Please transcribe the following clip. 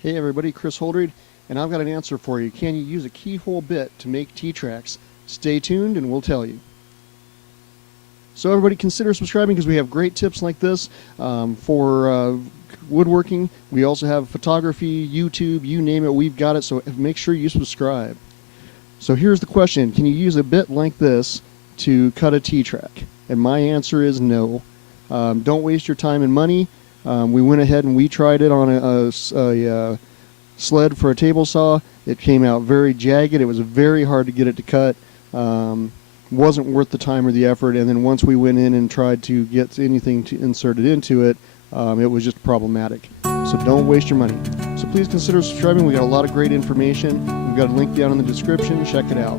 Hey everybody, Chris Holdred, and I've got an answer for you. Can you use a keyhole bit to make T-tracks? Stay tuned and we'll tell you. So everybody consider subscribing because we have great tips like this for woodworking. We also have photography, YouTube, you name it, we've got it, so make sure you subscribe. So here's the question, can you use a bit like this to cut a T-track? And my answer is no. Don't waste your time and money. We went ahead and we tried it on a sled for a table saw. It came out very jagged. It was very hard to get it to cut. Wasn't worth the time or the effort. And then once we went in and tried to get anything to insert it into it, it was just problematic. So don't waste your money. So please consider subscribing. We got a lot of great information. We've got a link down in the description. Check it out.